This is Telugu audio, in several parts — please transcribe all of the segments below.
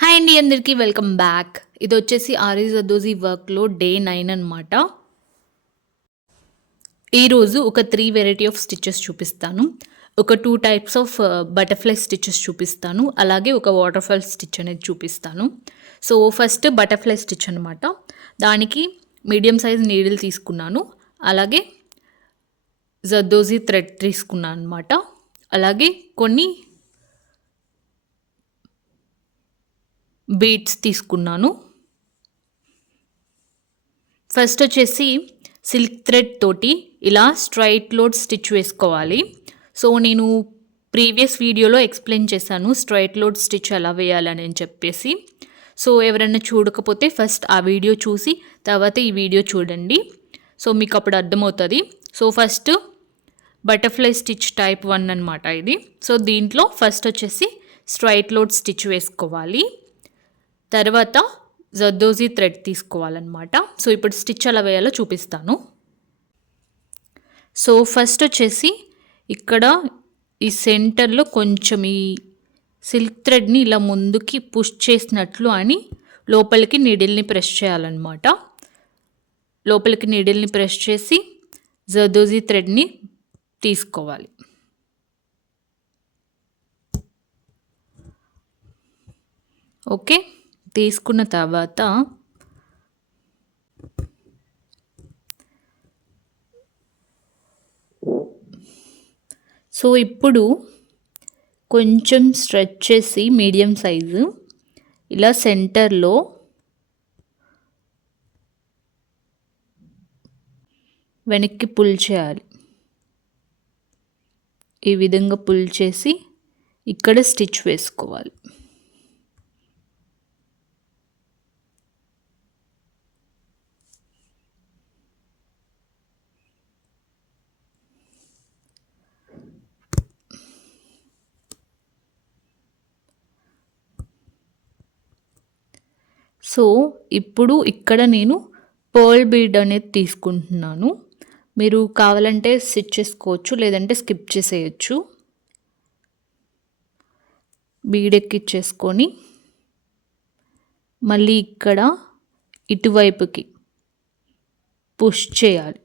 హాయ్ అండి అందరికీ వెల్కమ్ బ్యాక్. ఇది వచ్చేసి ఆర్ఈ జర్దోజీ వర్క్లో డే 9 అనమాట. ఈరోజు ఒక 3 వెరైటీ ఆఫ్ స్టిచెస్ చూపిస్తాను. ఒక 2 టైప్స్ ఆఫ్ బటర్‌ఫ్లై స్టిచెస్ చూపిస్తాను. అలాగే ఒక వాటర్‌ఫాల్ స్టిచ్ అనేది చూపిస్తాను. సో, ఫస్ట్ బటర్‌ఫ్లై స్టిచ్ అనమాట. దానికి మీడియం సైజ్ నీడిల్ తీసుకున్నాను. అలాగే జర్దోజీ థ్రెడ్ తీసుకున్నాను అనమాట. అలాగే కొన్ని బీడ్స్ తీసుకున్నాను. ఫస్ట్ వచ్చేసి సిల్క్ థ్రెడ్ తోటి ఇలా స్ట్రైట్ లోడ్ స్టిచ్ వేసుకోవాలి. సో నేను ప్రీవియస్ వీడియోలో ఎక్స్ప్లెయిన్ చేశాను స్ట్రైట్ లోడ్ స్టిచ్ ఎలా వేయాలని చెప్పేసి. సో ఎవరైనా చూడకపోతే ఫస్ట్ ఆ వీడియో చూసి తర్వాత ఈ వీడియో చూడండి. సో మీకు అప్పుడు అర్థమవుతుంది. So first butterfly stitch type 1 అనమాట ఇది. సో దీంట్లో ఫస్ట్ వచ్చేసి స్ట్రైట్ లోడ్ స్టిచ్ వేసుకోవాలి. తర్వాత జర్దోజీ థ్రెడ్ తీసుకోవాలన్నమాట. సో ఇప్పుడు స్టిచ్ ఎలా వేయాలో చూపిస్తాను. సో ఫస్ట్ వచ్చేసి ఇక్కడ ఈ సెంటర్లో కొంచెం ఈ సిల్క్ థ్రెడ్ని ఇలా ముందుకి పుష్ చేసినట్లు అని లోపలికి నీడిల్ని ప్రెస్ చేయాలన్నమాట. లోపలికి నీడిల్ని ప్రెస్ చేసి జర్దోజీ థ్రెడ్ని తీసుకోవాలి. ఓకే, తీసుకున్న తర్వాత సో ఇప్పుడు కొంచెం స్ట్రెచ్ చేసి మీడియం సైజు ఇలా సెంటర్లో వెనక్కి పుల్ చేయాలి. ఈ విధంగా పుల్ చేసి ఇక్కడ స్టిచ్ వేసుకోవాలి. సో ఇప్పుడు ఇక్కడ నేను పర్ల్ బీడ్ అనేది తీసుకుంటున్నాను. మీరు కావాలంటే స్టిచ్ చేసుకోవచ్చు, లేదంటే స్కిప్ చేసేయచ్చు. బీడ్ ఎక్కిచ్చేసుకొని మళ్ళీ ఇక్కడ ఇటువైపుకి పుష్ చేయాలి.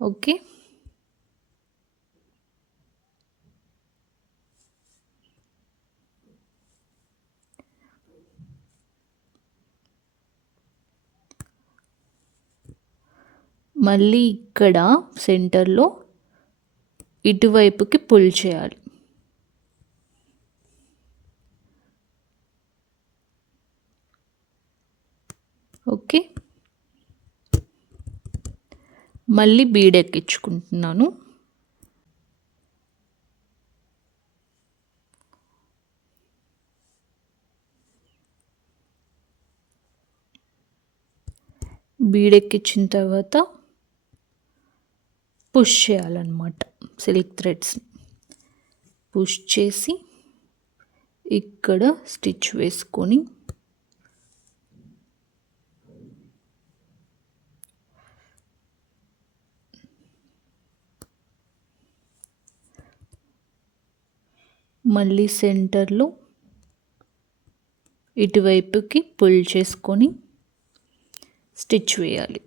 ఓకే, మళ్ళీ ఇక్కడ సెంటర్లో ఇటువైపుకి పుల్ చేయాలి. ఓకే, మళ్ళీ బీడ్ ఎక్కించుకుంటున్నాను. బీడ్ ఎక్కించిన తర్వాత పుష్ చేయాలన్నమాట. సిల్క్ థ్రెడ్స్ని పుష్ చేసి ఇక్కడ స్టిచ్ వేసుకొని మళ్ళీ సెంటర్లో ఇటువైపుకి పుల్ చేసుకొని స్టిచ్ వేయాలి.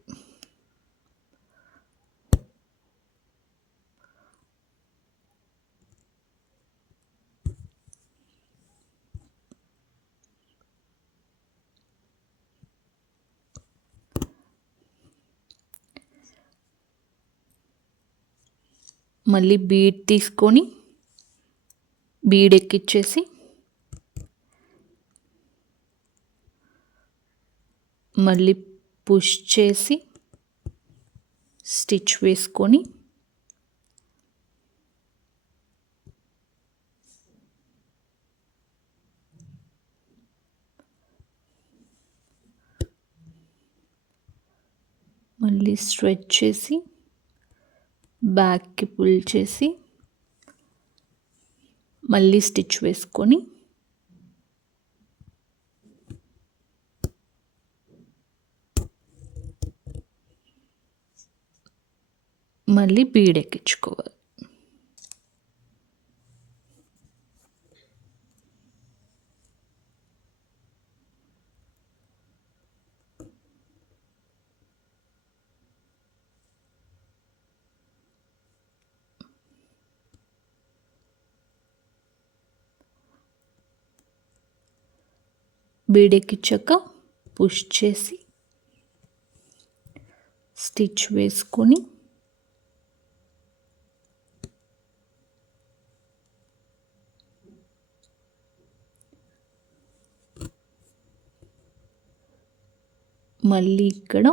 మళ్ళీ బీడ్ తీసుకొని బీడ్ ఎక్కిచ్చేసి మళ్ళీ పుష్ చేసి స్టిచ్ వేసుకొని మళ్ళీ స్ట్రెచ్ చేసి బ్యాక్కి పుల్ చేసి మళ్ళీ స్టిచ్ వేసుకొని మళ్ళీ బీడ్ ఎక్కించుకోవాలి. బీడెక్కించాక పుష్ చేసి స్టిచ్ వేసుకొని మళ్ళీ ఇక్కడ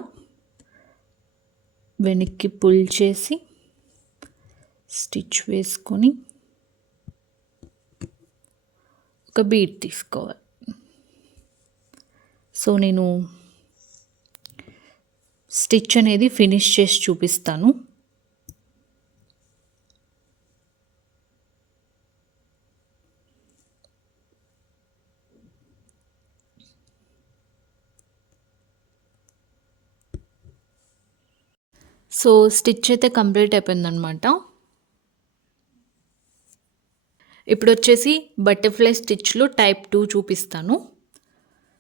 వెనక్కి పుల్ చేసి స్టిచ్ వేసుకొని ఒక బీడ్ తీసుకోవాలి. సో నేను స్టిచ్ అనేది ఫినిష్ చేసి చూపిస్తాను. సో స్టిచ్ అయితే కంప్లీట్ అయిపోయిందనమాట. ఇప్పుడు వచ్చేసి బటర్ఫ్లై స్టిచ్లో టైప్ 2 చూపిస్తాను.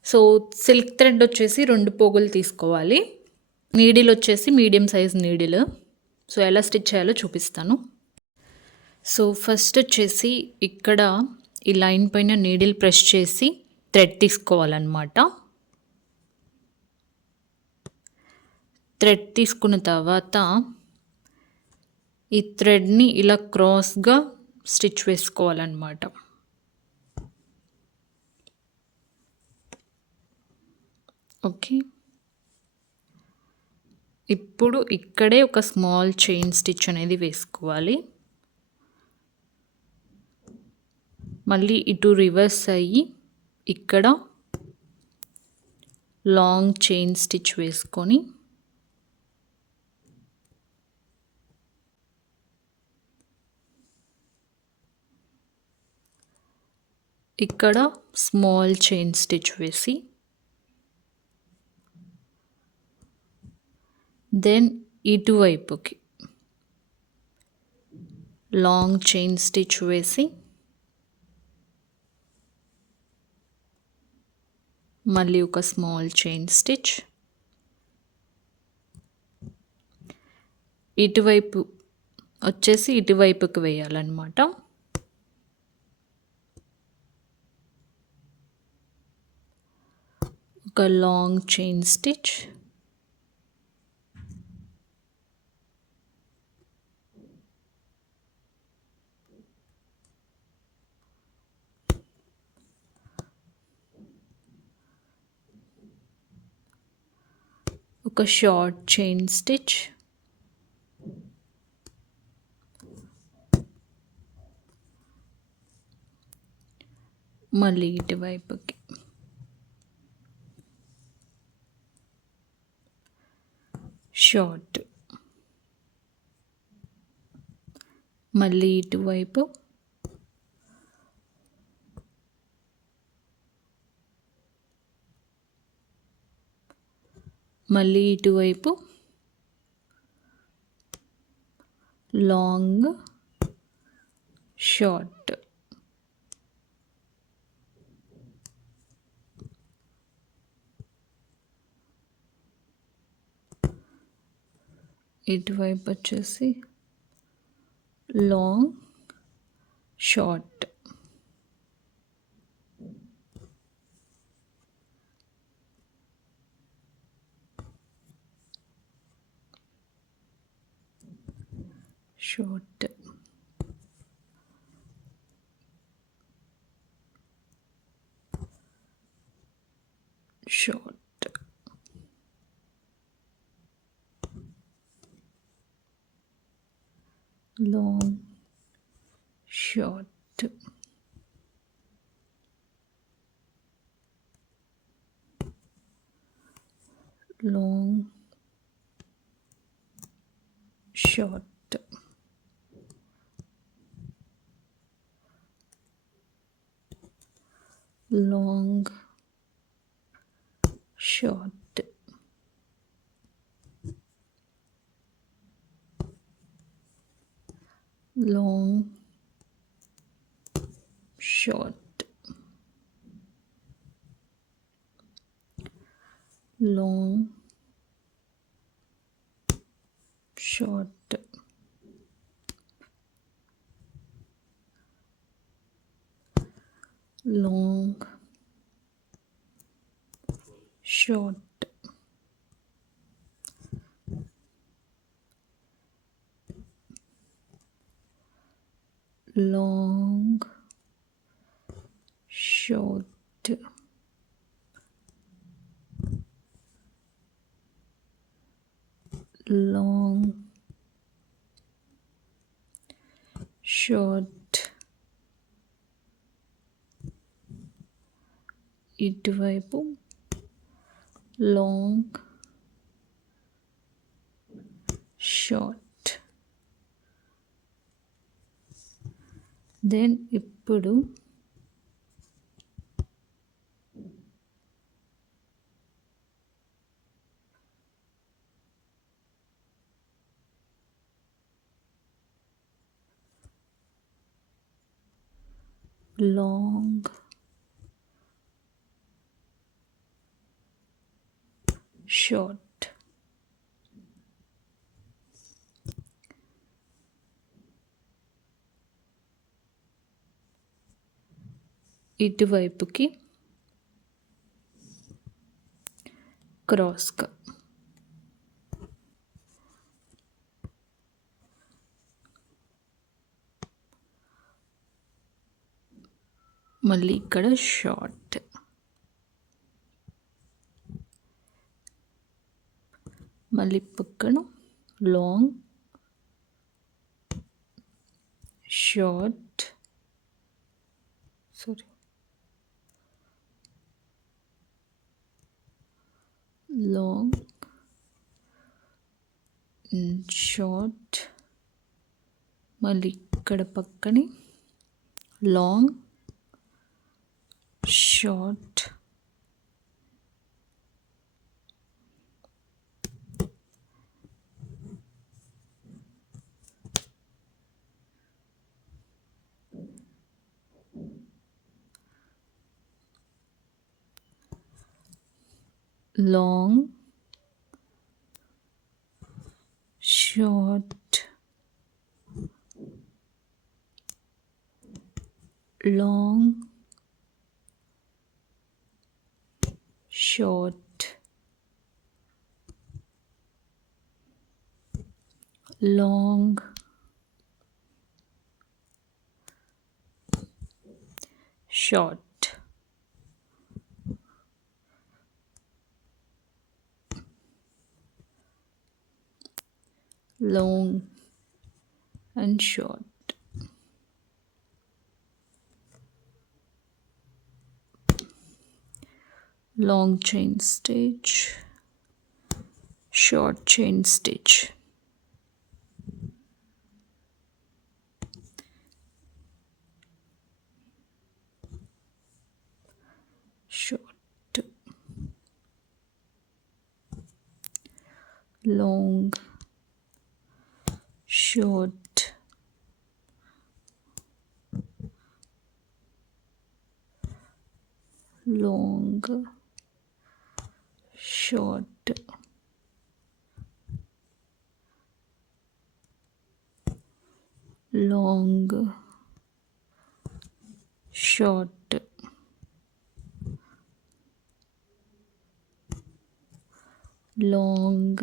సో సిల్క్ థ్రెడ్ వచ్చేసి 2 పోగులు తీసుకోవాలి. నీడిల్ వచ్చేసి మీడియం సైజ్ నీడిల్. సో ఎలా స్టిచ్ చేయాలో చూపిస్తాను. సో ఫస్ట్ వచ్చేసి ఇక్కడ ఈ లైన్ పైన నీడిల్ ప్రెస్ చేసి థ్రెడ్ తీసుకోవాలన్నమాట. థ్రెడ్ తీసుకున్న తర్వాత ఈ థ్రెడ్ని ఇలా క్రాస్గా స్టిచ్ వేసుకోవాలన్నమాట. ఓకే, ఇప్పుడు ఇక్కడే ఒక స్మాల్ చైన్ స్టిచ్ అనేది వేసుకోవాలి. మళ్ళీ ఇటు రివర్స్ అయ్యి ఇక్కడ లాంగ్ చైన్ స్టిచ్ వేసుకొని ఇక్కడ స్మాల్ చైన్ స్టిచ్ వేసి దెన్ ఇటువైపుకి లాంగ్ చైన్ స్టిచ్ వేసి మళ్ళీ ఒక స్మాల్ చైన్ స్టిచ్, ఇటువైపు వచ్చేసి ఇటువైపుకి వేయాలన్నమాట. ఒక లాంగ్ చైన్ స్టిచ్, ఒక షార్ట్ చైన్ స్టిచ్, మళ్ళీ ఇటువైపుకి షార్ట్, మళ్ళీ ఇటువైపు మళ్ళీ ఇటువైపు లాంగ్ షార్ట్, ఇటువైపు వచ్చేసి long short, short, short, long short, long short, long short, long short, long short, long short, long, short, long, short, ఇటువైపు లాంగ్, షార్ట్. దెన్ ఇప్పుడు లాంగ్, షార్ట్, ఇటువైపుకి క్రాస్గా, మళ్ళీ ఇక్కడ షార్ట్, మళ్ళీ పక్కన లాంగ్, షార్ట్, లాంగ్, షార్ట్, మళ్ళీ ఇక్కడ పక్కనే long, short, long, short, long, short, long, short, long and short. Long chain stitch, short chain stitch. Short, long, short, long, short, long, short, long,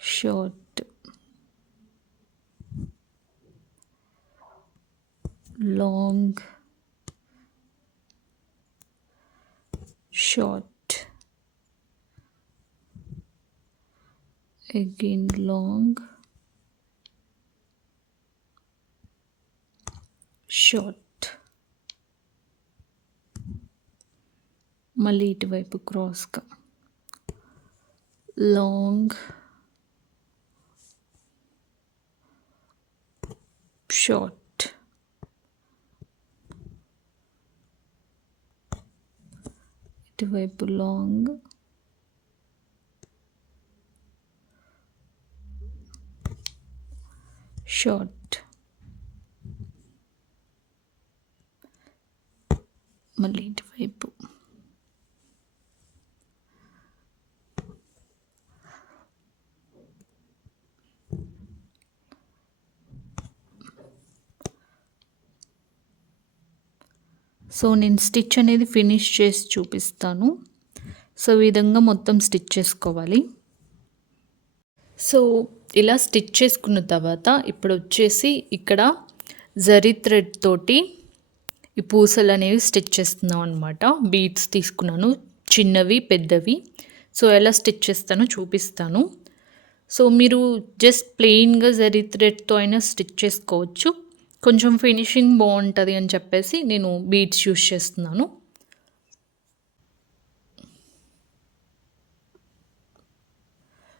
short, long, short, again long, short. మళ్ళీ ఇటువైపు క్రాస్గా లాంగ్, షార్ట్, ఇటువైపు లాంగ్, షార్ట్, మళ్ళీ ఇటువైపు సో నేను స్టిచ్ అనేది ఫినిష్ చేసి చూపిస్తాను. సో ఈ విధంగా మొత్తం స్టిచ్ చేసుకోవాలి. సో ఇలా స్టిచ్ చేసుకున్న తర్వాత ఇప్పుడు వచ్చేసి ఇక్కడ జరీ థ్రెడ్ తోటి ఈ పూసలు అనేవి స్టిచ్ చేస్తున్నాం అనమాట. బీడ్స్ తీసుకున్నాను, చిన్నవి పెద్దవి. సో ఎలా స్టిచ్ చేస్తానో చూపిస్తాను. సో మీరు జస్ట్ ప్లెయిన్గా జరీ థ్రెడ్తో అయినా స్టిచ్ చేసుకోవచ్చు. కొంచెం ఫినిషింగ్ బాగుంటుంది అని చెప్పేసి నేను బీడ్స్ యూస్ చేస్తున్నాను.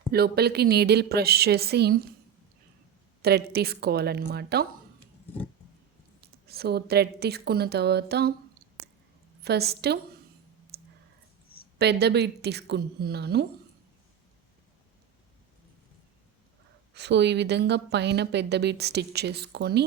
లోపలికి నీడిల్ ప్రెస్ చేసి థ్రెడ్ తీసుకోవాలన్నమాట. సో థ్రెడ్ తీసుకున్న తర్వాత ఫస్ట్ పెద్ద బీడ్ తీసుకుంటున్నాను. సో ఈ విధంగా పైన పెద్ద బీడ్ స్టిచ్ చేసుకొని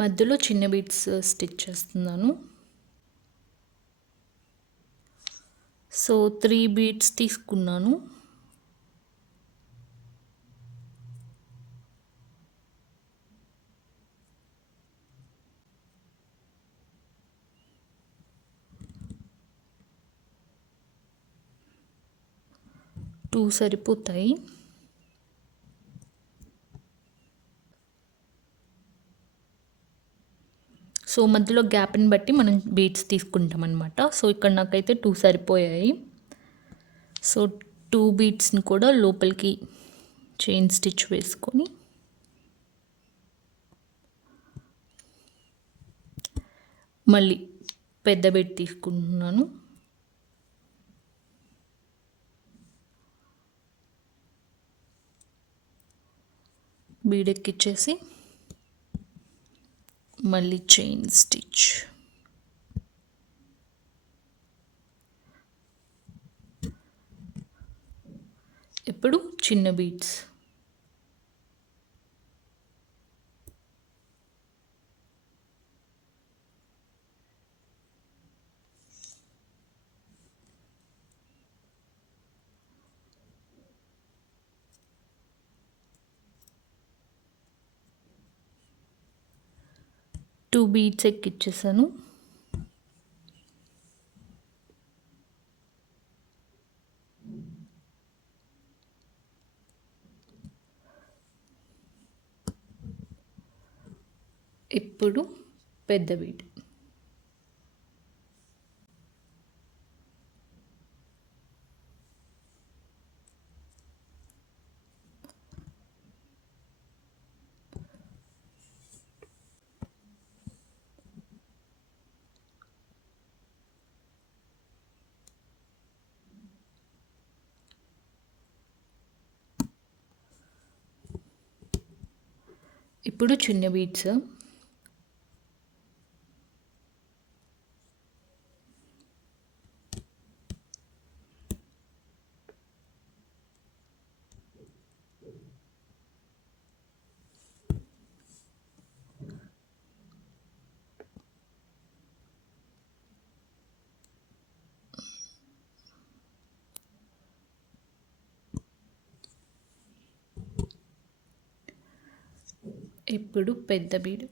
మధ్యలో చిన్న బీడ్స్ స్టిచ్ చేస్తున్నాను. సో 3 బీడ్స్ తీసుకున్నాను. టూ సరిపోతాయి. సో మధ్యలో గ్యాప్ని బట్టి మనం బీడ్స్ తీసుకుంటాం అనమాట. సో ఇక్కడ నాకైతే 2 సరిపోయాయి. సో 2 బీడ్స్ని కూడా లోపలికి చైన్ స్టిచ్ వేసుకొని మళ్ళీ పెద్ద బీడ్ తీసుకుంటున్నాను. బీడ్ ఎక్కిచ్చేసి మళ్ళీ చైన్ స్టిచ్. ఇప్పుడు చిన్న బీడ్స్. Two beads ఎక్కిచ్చేసాను. ఇప్పుడు పెద్ద బీడ్. ఇప్పుడు చిన్న బీడ్స్. ఇప్పుడు పెద్ద బీడ్.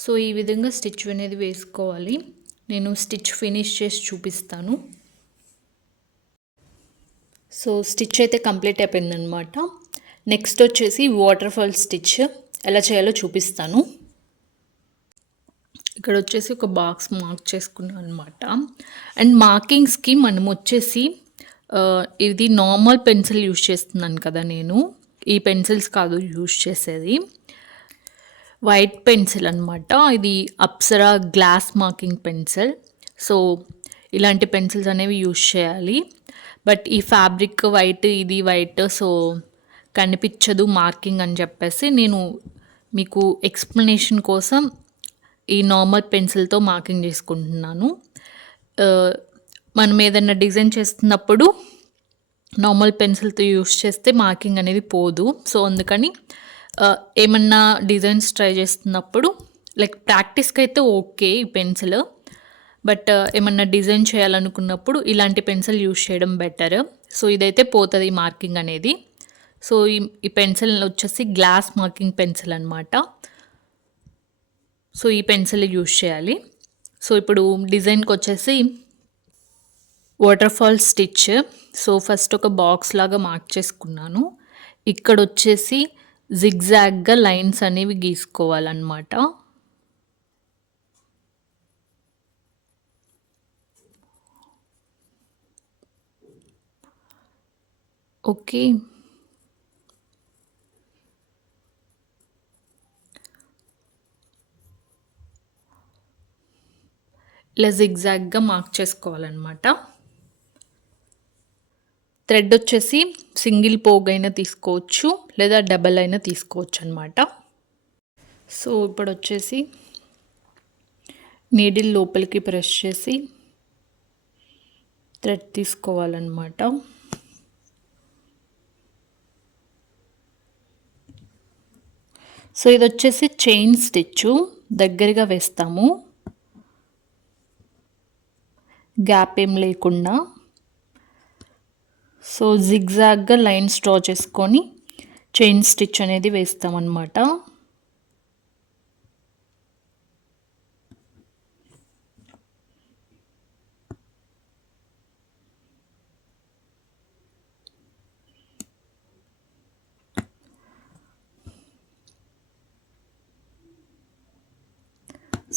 సో ఈ విధంగా స్టిచ్ అనేది వేసుకోవాలి. నేను స్టిచ్ ఫినిష్ చేసి చూపిస్తాను. సో స్టిచ్ అయితే కంప్లీట్ అయిపోయిందనమాట. నెక్స్ట్ వచ్చేసి వాటర్ ఫాల్ స్టిచ్ ఎలా చేయాలో చూపిస్తాను. ఇక్కడ వచ్చేసి ఒక బాక్స్ మార్క్ చేసుకున్నాను అనమాట. అండ్ మార్కింగ్స్కి మనం వచ్చేసి ఇది నార్మల్ పెన్సిల్ యూజ్ చేస్తున్నాను కదా నేను. ఈ పెన్సిల్స్ కాదు యూజ్ చేసేది, వైట్ పెన్సిల్ అనమాట. ఇది Apsara glass marking pencil. So ఇలాంటి పెన్సిల్స్ అనేవి యూజ్ చేయాలి. బట్ ఈ ఫ్యాబ్రిక్ వైట్, ఇది వైట్, సో కనిపించదు మార్కింగ్ అని చెప్పేసి నేను మీకు ఎక్స్ప్లెనేషన్ కోసం ఈ నార్మల్ పెన్సిల్తో మార్కింగ్ చేసుకుంటున్నాను. మనం ఏదైనా డిజైన్ చేస్తున్నప్పుడు నార్మల్ పెన్సిల్తో యూస్ చేస్తే మార్కింగ్ అనేది పోదు. సో అందుకని ఏమన్నా డిజైన్స్ ట్రై చేస్తున్నప్పుడు లైక్ ప్రాక్టీస్కి అయితే ఓకే ఈ పెన్సిల్, బట్ ఏమన్నా డిజైన్ చేయాలనుకున్నప్పుడు ఇలాంటి పెన్సిల్ యూస్ చేయడం బెటర్. సో ఇదైతే పోతుంది మార్కింగ్ అనేది. సో ఈ పెన్సిల్ వచ్చేసి గ్లాస్ మార్కింగ్ పెన్సిల్ అనమాట. సో ఈ పెన్సిల్ యూస్ చేయాలి. సో ఇప్పుడు డిజైన్కి వచ్చేసి water fall stitch. So first ఒక బాక్స్ లాగా మార్క్ చేసుకున్నాను. ఇక్కడ వచ్చేసి జిగ్జాగ్గా లైన్స్ అనేవి గీసుకోవాలన్నమాట. ఓకే, ఇలా జిగ్జాగ్గా మార్క్ చేసుకోవాలన్నమాట. థ్రెడ్ వచ్చేసి సింగిల్ పోగ్ అయినా తీసుకోవచ్చు లేదా డబల్ అయినా తీసుకోవచ్చు అనమాట. సో ఇప్పుడు వచ్చేసి నీడిల్ లోపలికి ప్రెస్ చేసి థ్రెడ్ తీసుకోవాలన్నమాట. సో ఇది వచ్చేసి చైన్ స్టిచ్, దగ్గరగా వేస్తాము, గ్యాప్ ఏం లేకుండా. సో జిగ్జాగ్గా లైన్స్ డ్రా చేసుకొని చైన్ స్టిచ్ అనేది వేస్తామన్నమాట.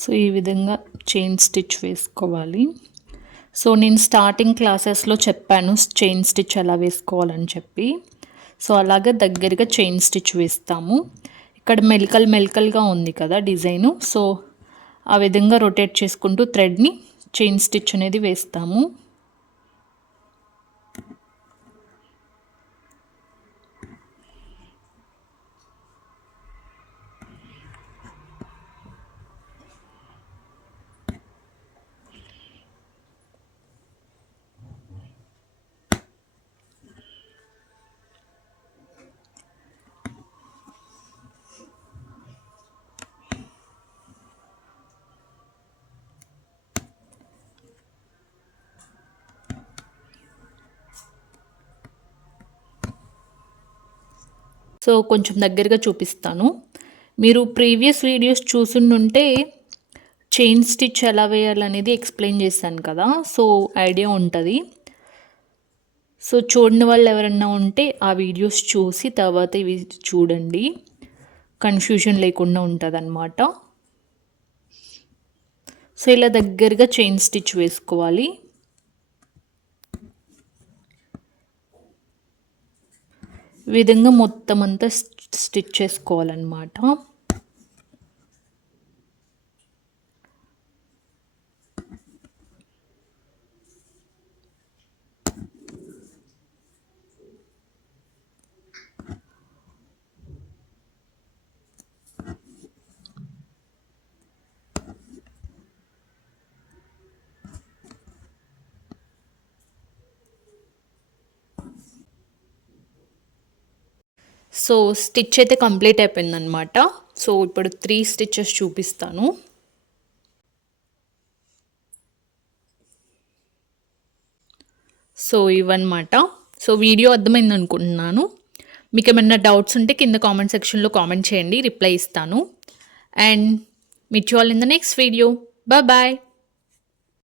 సో ఈ విధంగా చైన్ స్టిచ్ వేసుకోవాలి. సో నేను స్టార్టింగ్ క్లాసెస్లో చెప్పాను చైన్ స్టిచ్ ఎలా వేసుకోవాలని చెప్పి. సో అలాగే దగ్గరగా చైన్ స్టిచ్ వేస్తాము. ఇక్కడ మెలికల్గా ఉంది కదా డిజైను. సో ఆ విధంగా రొటేట్ చేసుకుంటూ థ్రెడ్ని చైన్ స్టిచ్ అనేది వేస్తాము. సో కొంచెం దగ్గరగా చూపిస్తాను. మీరు ప్రీవియస్ వీడియోస్ చూసుంటే చైన్ స్టిచ్ ఎలా వేయాలనేది ఎక్స్ప్లెయిన్ చేశాను కదా. సో ఐడియా ఉంటుంది. సో చూడని వాళ్ళు ఎవరన్నా ఉంటే ఆ వీడియోస్ చూసి తర్వాత ఇవి చూడండి, కన్ఫ్యూజన్ లేకుండా ఉంటుంది అన్నమాట. సో ఇలా దగ్గరగా చైన్ స్టిచ్ వేసుకోవాలి. ఈ విధంగా మొత్తం అంతా స్టిచ్ చేసుకోవాలన్నమాట. సో స్టిచ్ అయితే కంప్లీట్ అయిపోయిందనమాట. సో ఇప్పుడు 3 స్టిచెస్ చూపిస్తాను. సో ఇవన్నమాట. సో వీడియో అర్థమైంది అనుకుంటున్నాను. మీకు ఏమైనా డౌట్స్ ఉంటే కింద కామెంట్ సెక్షన్లో కామెంట్ చేయండి, రిప్లై ఇస్తాను. And meet you all in the next video. Bye.